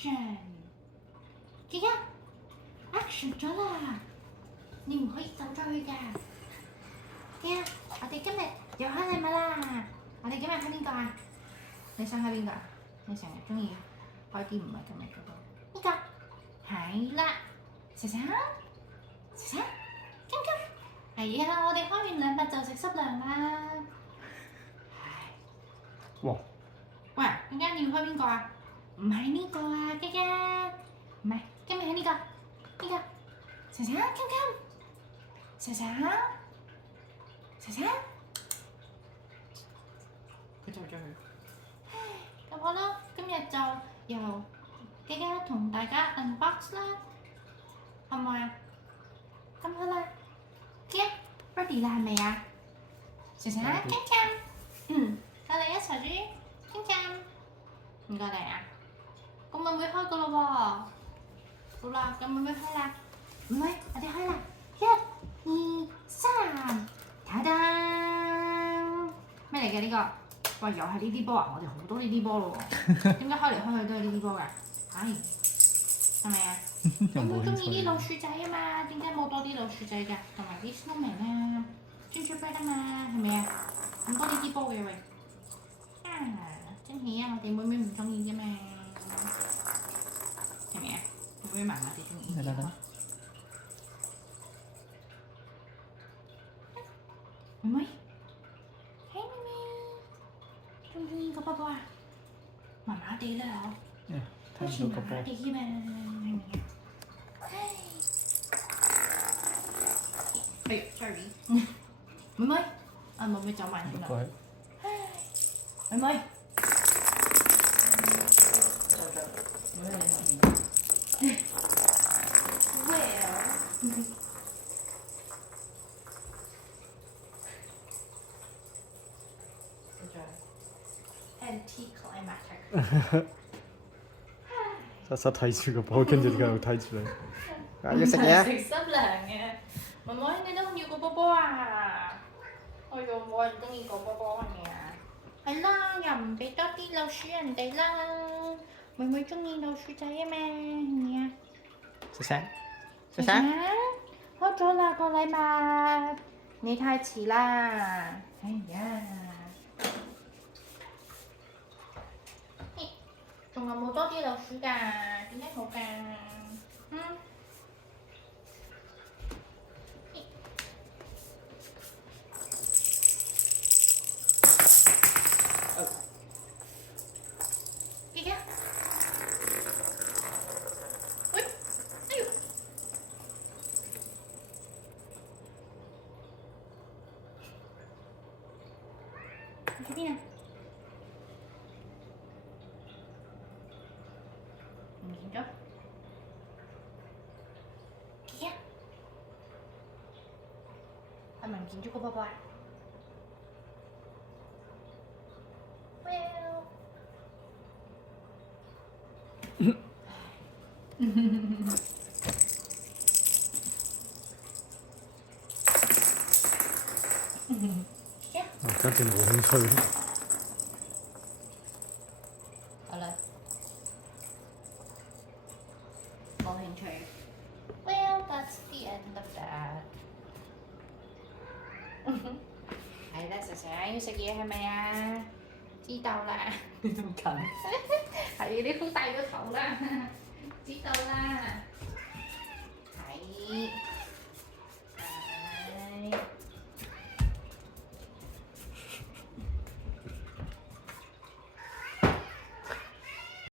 記啊 ，action 咗啦！你唔可以走咗去㗎。記啊，我哋今日又開禮物啦！我哋今日開邊個啊？你想開邊個啊？你成日中意開啲唔係今日嗰個？呢個係啦，莎莎，莎莎，金金，係啊！我哋開完禮物就食濕糧啦。哇！喂，點解你要開邊個啊？唔係呢個啊，嘉嘉，唔係，今日係呢個，莎莎，金金，莎莎，莎莎，佢走咗去。咁好啦，今日就由嘉嘉同大家 unbox 啦，好唔好啊？咁好啦，嘉嘉 ready 啦係咪啊？莎莎，金金，我哋一齊煮，金金，唔該你啊。咁妹妹開個咯喎，好啦，咁妹妹開啦，妹妹我哋開啦，一、二、三，睇噔，咩嚟嘅呢個？喂，又係呢啲波啊！我哋好多呢啲波咯喎，點解開嚟開去都係呢啲波㗎？係咪啊？妹妹中意啲老鼠仔啊嘛，點解冇多啲老鼠仔㗎？同埋啲 snowman 啊，gingerbread 啊嘛，係咪啊？咁多呢啲波嘅喂，真係啊！我哋妹妹唔中意嘅嘛。係咪啊？妹妹麻麻地中意。得。妹妹，嘿妹妹，中唔中意個波波啊？麻麻地啦嗬。好似麻麻地嘅嘛，係咪啊？哎，sorry，妹妹，啊妹妹走埋添啦。妹妹。Anticlimactic。莎莎睇住個波，跟住喺度睇住你。要食嘢啊！食濕糧嘅，妹妹你都要個波波啊！哎呦，冇人中意個波波嘅啊！係啦，又唔俾多啲老鼠人哋啦。妹妹中意老鼠仔啊嘛，係咪啊？莎莎，莎莎，開咗啦個禮物，你太遲啦！哎呀，仲有冇多啲老鼠㗎？點解冇㗎？去邊啊？唔見咗。幾啊？係咪唔見咗個波波啊？Well，跟住冇興趣。好啦，冇興趣。Well, that's the end of that。係啦，莎莎要食嘢係咪啊？知道啦，你咁近，係你好大個頭啦，知道啦。